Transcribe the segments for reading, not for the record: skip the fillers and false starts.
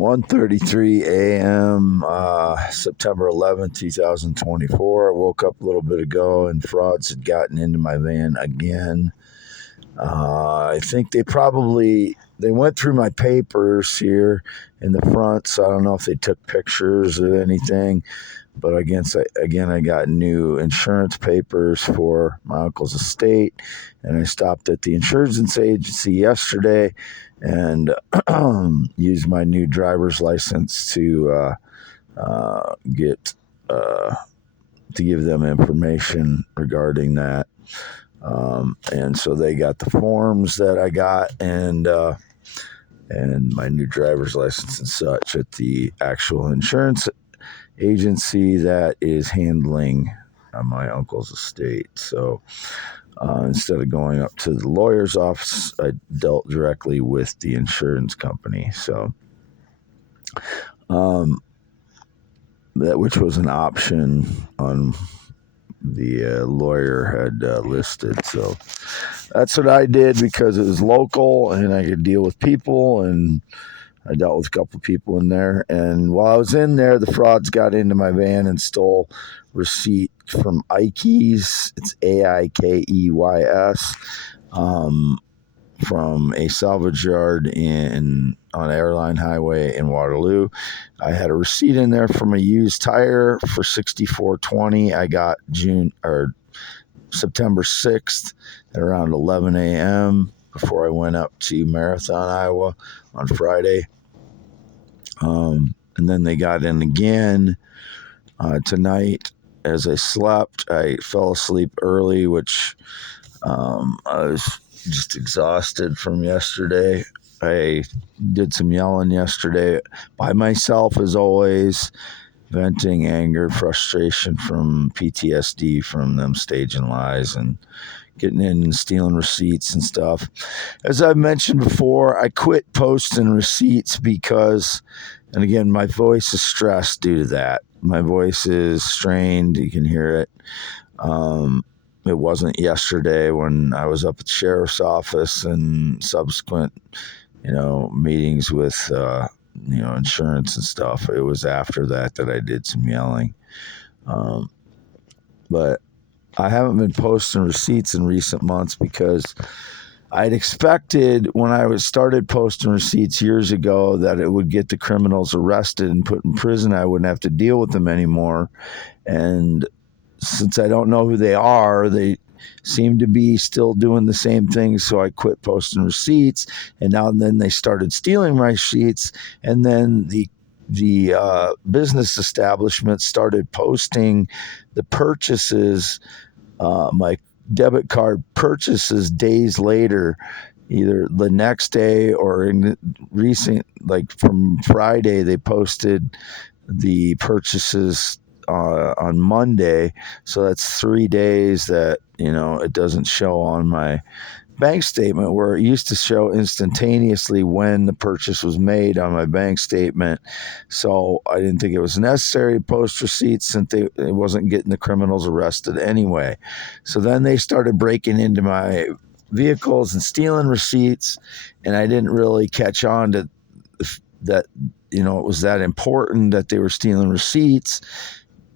1:33 a.m. September 11th, 2024. I woke up a little bit ago and frauds had gotten into my van again. I think they went through my papers here in the front, so I don't know if they took pictures or anything. But I got new insurance papers for my uncle's estate, and I stopped at the insurance agency yesterday and used my new driver's license to get to give them information regarding that. And so they got the forms that I got and my new driver's license and such at the actual insurance agency that is handling my uncle's estate. So instead of going up to the lawyer's office, I dealt directly with the insurance company. So which was an option on the lawyer had listed. So that's what I did because it was local and I could deal with people, and I dealt with a couple of people in there. And while I was in there, the frauds got into my van and stole receipt from Ikeys. It's AIKEYS, from a salvage yard on Airline Highway in Waterloo. I had a receipt in there from a used tire for $64.20. I got September 6th at around 11 a.m. before I went up to Marathon, Iowa on Friday. And then they got in again tonight. As I slept, I fell asleep early, which I was just exhausted from yesterday. I did some yelling yesterday by myself, as always, venting anger, frustration from PTSD from them staging lies and getting in and stealing receipts and stuff. As I've mentioned before, I quit posting receipts because, and again, my voice is stressed due to that. My voice is strained. You can hear it. It wasn't yesterday when I was up at the sheriff's office and subsequent, meetings with, insurance and stuff. It was after that I did some yelling. But I haven't been posting receipts in recent months because I'd expected when I started posting receipts years ago that it would get the criminals arrested and put in prison. I wouldn't have to deal with them anymore. And since I don't know who they are, they seem to be still doing the same thing. So I quit posting receipts, and then they started stealing my receipts. And then the business establishment started posting the purchases, my debit card purchases days later, either the next day or in recent, like from Friday, they posted the purchases on Monday. So that's 3 days that, it doesn't show on my bank statement, where it used to show instantaneously when the purchase was made on my bank statement. So I didn't think it was necessary to post receipts since it wasn't getting the criminals arrested anyway. So then they started breaking into my vehicles and stealing receipts, and I didn't really catch on to that, it was that important that they were stealing receipts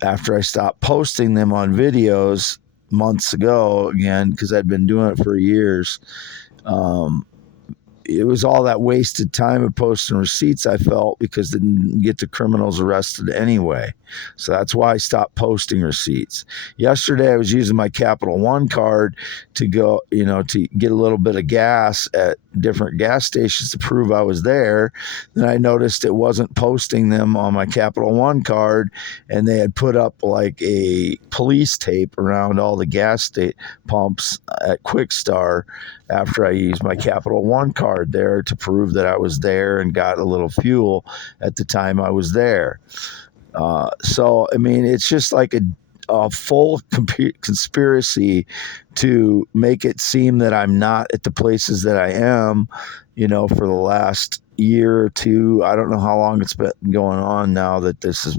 after I stopped posting them on videos months ago again, because I'd been doing it for years. It was all that wasted time of posting receipts, I felt, because they didn't get the criminals arrested anyway. So that's why I stopped posting receipts. Yesterday, I was using my Capital One card to go, to get a little bit of gas at different gas stations to prove I was there. Then I noticed it wasn't posting them on my Capital One card, and they had put up like a police tape around all the gas pumps at Quick Star after I used my Capital One card there to prove that I was there and got a little fuel at the time I was there. So, I mean, it's just like a full conspiracy to make it seem that I'm not at the places that I am, for the last year or two. I don't know how long it's been going on now that this is.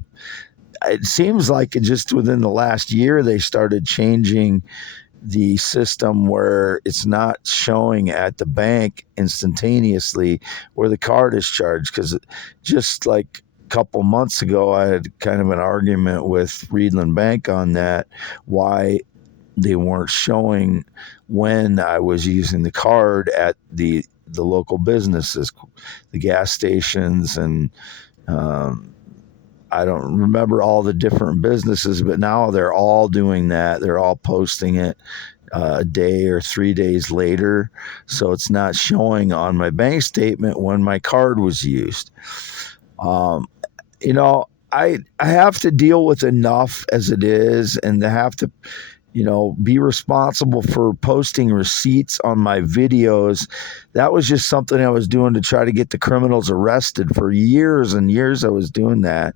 It seems like just within the last year, they started changing the system where it's not showing at the bank instantaneously where the card is charged. Because just like a couple months ago, I had kind of an argument with Friedland Bank on that, why they weren't showing when I was using the card at the local businesses, the gas stations, and I don't remember all the different businesses, but now they're all doing that. They're all posting it a day or 3 days later. So it's not showing on my bank statement when my card was used. You know, I have to deal with enough as it is, and to have to, you know, be responsible for posting receipts on my videos. That was just something I was doing to try to get the criminals arrested. For years and years I was doing that.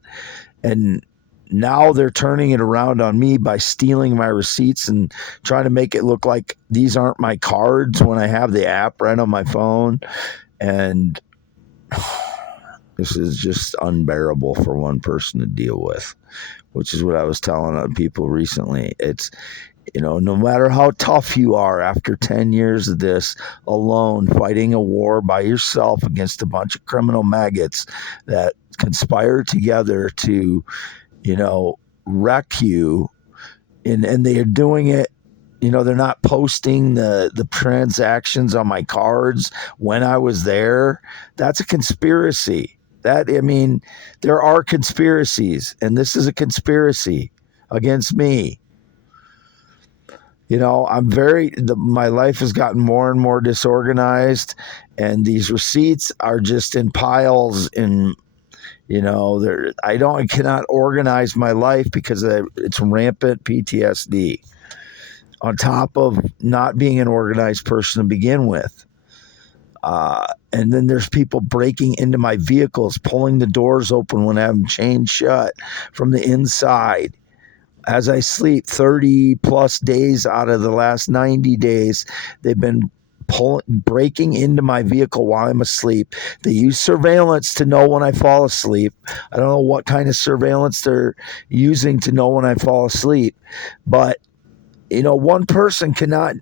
And now they're turning it around on me by stealing my receipts and trying to make it look like these aren't my cards when I have the app right on my phone. And this is just unbearable for one person to deal with, which is what I was telling people recently. It's, you know, no matter how tough you are after 10 years of this alone, fighting a war by yourself against a bunch of criminal maggots that conspire together to, you know, wreck you, and they are doing it, you know, they're not posting the transactions on my cards when I was there. That's a conspiracy. That, I mean, there are conspiracies, and this is a conspiracy against me. You know, my life has gotten more and more disorganized, and these receipts are just in piles. And, you know, I cannot organize my life because it's rampant PTSD on top of not being an organized person to begin with. And then there's people breaking into my vehicles, pulling the doors open when I have them chained shut from the inside. As I sleep, 30 plus days out of the last 90 days, they've been breaking into my vehicle while I'm asleep. They use surveillance to know when I fall asleep. I don't know what kind of surveillance they're using to know when I fall asleep. But, you know, one person cannot,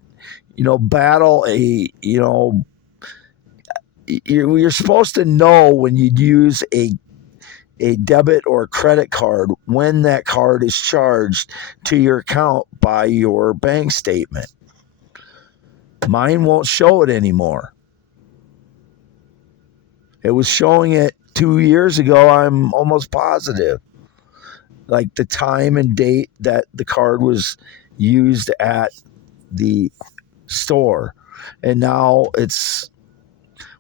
you know, battle a, you know, you're supposed to know when you use a debit or credit card when that card is charged to your account by your bank statement. Mine won't show it anymore. It was showing it 2 years ago, I'm almost positive. Like the time and date that the card was used at the store. And now it's,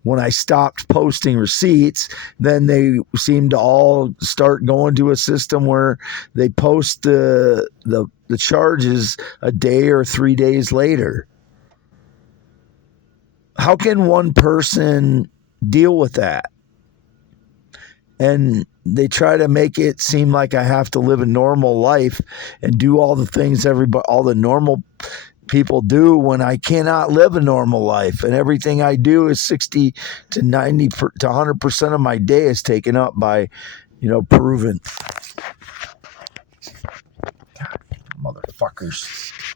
when I stopped posting receipts, then they seem to all start going to a system where they post the charges a day or 3 days later. How can one person deal with that? And they try to make it seem like I have to live a normal life and do all the things all the normal people do, when I cannot live a normal life, and everything I do is 60 to 90 to 100% of my day is taken up by, you know, proven. God, motherfuckers.